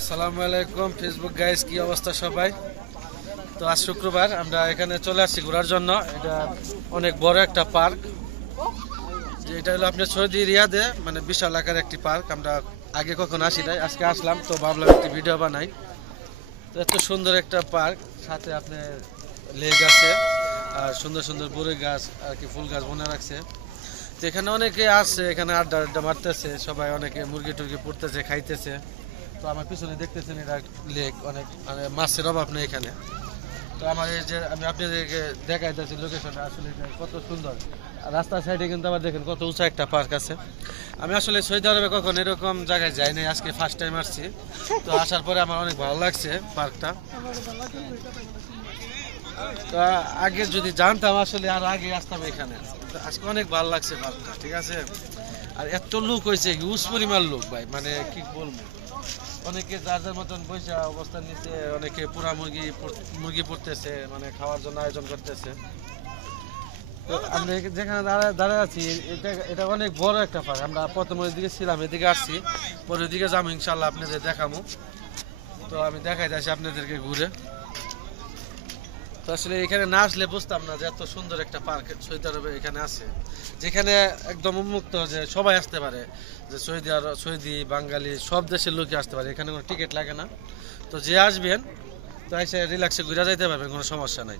আসসালামু আলাইকুম Facebook guys, কি অবস্থা সবাই? তো আজ শুক্রবার আমরা এখানে চলে আসছি ঘোরার জন্য। এটা অনেক বড় একটা পার্ক, যে এটা হলো আপনার সৌদি রিয়াদে, মানে বিশাল আকার একটি পার্ক। আমরা আগে কখন আসি নাই, আজকে আসলাম, তো ভাবলাম একটি ভিডিও বানাই। তো এত সুন্দর একটা পার্ক, সাথে আপনার লেক আছে আর সুন্দর সুন্দর বড়ই গাছ আর কি ফুল গাছ বনে রাখছে। তো এখানে অনেকে আসছে, এখানে আড্ডা আড্ডা মারতেছে সবাই, অনেকে মুরগি টুরগি পড়তেছে, খাইতেছে। তো আমার পিছনে দেখতেছেন এটা লেক, অনেক মানে মাছের অভাব নেই এখানে। তো আমার এই যে আমি আপনাদেরকে দেখাইতেছি লোকেশনটা, আসলে এটা কত সুন্দর। আর রাস্তার সাইডে কিন্তু আবার দেখেন কত উঁচা একটা পার্ক আছে। আমি আসলে সৌদি আরবে কখন এরকম জায়গায় যাই নাই, আজকে ফার্স্ট টাইম আসছি। তো আসার পরে আমার অনেক ভালো লাগছে পার্কটা। তো আগে যদি জানতাম আসলে আর আগে আসতাম এখানে। তো আজকে অনেক ভালো লাগছে পার্কটা, ঠিক আছে। আর এত লোক হয়েছে, হিউজ পরিমাণ লোক ভাই, মানে কি বলবো। অনেকে যার যার মতন পয়সা অবস্থান নিচ্ছে, অনেকে পুরা মুরগি পড়তেছে, মানে খাওয়ার জন্য আয়োজন করতেছে। তো আমরা যেখানে দাঁড়ায় আছি, এটা অনেক বড় একটা পার্ক। আমরা প্রথমে ওইদিকে ছিলাম, এদিকে আসছি, পরে ওইদিকে যাবো ইনশাল্লাহ, আপনাদের দেখাবো। তো আমি দেখাই যাচ্ছি আপনাদেরকে ঘুরে। তো আসলে এখানে না আসলে বুঝতাম না যে এত সুন্দর একটা পার্ক সৌদি আরবে এখানে আছে, যেখানে একদম উন্মুক্ত, যে সবাই আসতে পারে, যে সৌদি বাঙালি সব দেশের লোকই আসতে পারে, এখানে কোনো টিকিট লাগে না। তো যে আসবেন তো এসে রিল্যাক্সে ঘুরে যাইতে পারবেন, কোনো সমস্যা নাই।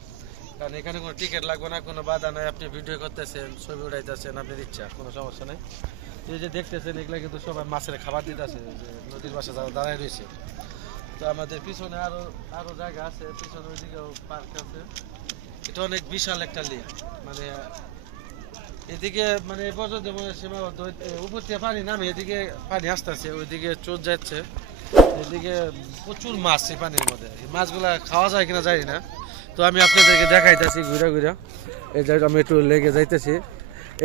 কারণ এখানে কোনো টিকিট লাগবে না, কোনো বাধা নাই, আপনি ভিডিও করতেছেন, ছবি উঠাইতেছেন, আপনার ইচ্ছা, কোনো সমস্যা নাই। এই যে দেখতেছেন এগুলো কিন্তু সবাই মাছের খাবার দিতেছে, যে নদীর পাশে যারা দাঁড়ায় রয়েছে। তো আমাদের পিছনে আরো জায়গা আছে, পিছনে ওইদিকেও পার্ক আছে। এটা অনেক বিশাল একটা লেক, মানে এদিকে মানে এই পর্যন্ত সীমাবদ্ধ, উপর থেকে পানি নামে, এদিকে পানি আসতেছে, ওইদিকে চোর যাচ্ছে, এদিকে প্রচুর মাছ এই পানির মধ্যে। এই মাছগুলা খাওয়া যায় কিনা জানি না। তো আমি আপনাদেরকে দেখাইতেছি ঘুরে ঘুরে। এই জায়গাটা আমি একটু লেগে যাইতেছি।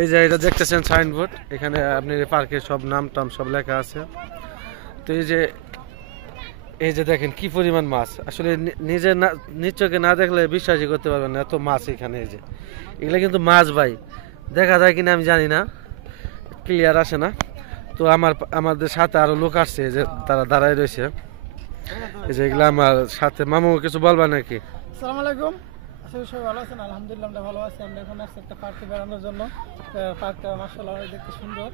এই জায়গাটা দেখতেছেন সাইনবোর্ড, এখানে আপনি পার্কের সব নাম টাম সব লেখা আছে। তো এই যে দেখেন কি পরিমাণ মাছ, আসলে নিজ চোখে না দেখলে বিশ্বাসই করতে পারবেন না, এত মাছ এখানে। এই যে এগুলো কিন্তু মাছ ভাই, দেখা যায় কিনা আমি জানি না, ক্লিয়ার আসে না। তো আমাদের সাথে আরো লোক আসছে, যে তারা দাঁড়ায় রয়েছে। এই যে এগুলো আমার সাথে। মামু কিছু বলবা নাকি? আসসালামু আলাইকুম। আসলে সবাই ভালো আছেন? আলহামদুলিল্লাহ আমরা ভালো আছি। আমরা এখন আসছি একটা পার্কে বেড়ানোর জন্য। পার্কটা মাশাআল্লাহ অনেক দেখতে সুন্দর।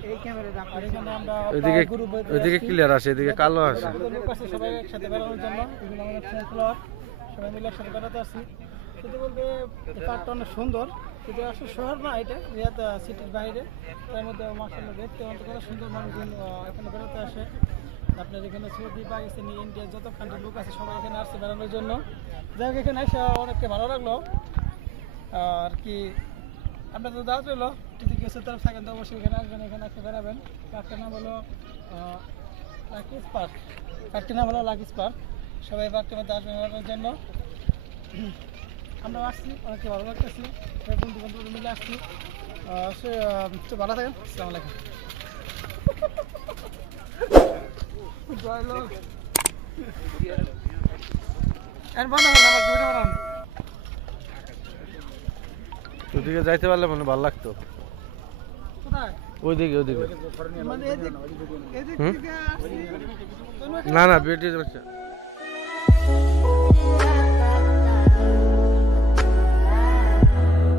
আর এখানে আমরা ওইদিকে ক্লিয়ার আসে, এদিকে কালো আসে। সবাই একসাথে বেড়ানোর জন্য এগুলো আমাদের ফ্রেন্ড, সবাই মিলে একসাথে বেড়াতে আসছি। যদি বলতে পার্কটা অনেক সুন্দর, কিন্তু আসলে শহর না, এটা রিয়াদ সিটির বাইরে। তার মধ্যে মাশাআল্লাহ দেখতে অনেক কত সুন্দর, মানুষজন এখানে বেড়াতে আসে। আপনার এখানে সৌদি, পাকিস্তানি, ইন্ডিয়া যত কান্ট্রির লোক আছে সবাই এখানে আসছে বেড়ানোর জন্য। যাই হোক, এখানে এসে অনেককে ভালো লাগলো। আর কি আপনার তো দাওয়াত রইলো, যদি কেউ তরফ থাকেন তো অবশ্যই এখানে আসবেন, এখানে এসে বেড়াবেন। পার্কটার নাম হলো লাকিস পার্ক। পার্কটির নাম হলো লাকিস পার্ক। সবাই পার্কটির মধ্যে আসবেন বেড়ানোর জন্য। আমরা আসছি, অনেককে ভালো লাগতেছি, বন্ধু বান্ধব মিলে আসছি। সে তো ভালো থাকেন। আসসালামু আলাইকুম। ওইদিকে যাইতে পারলে মানে ভালো লাগতো। ওইদিকে মানে না না বেটি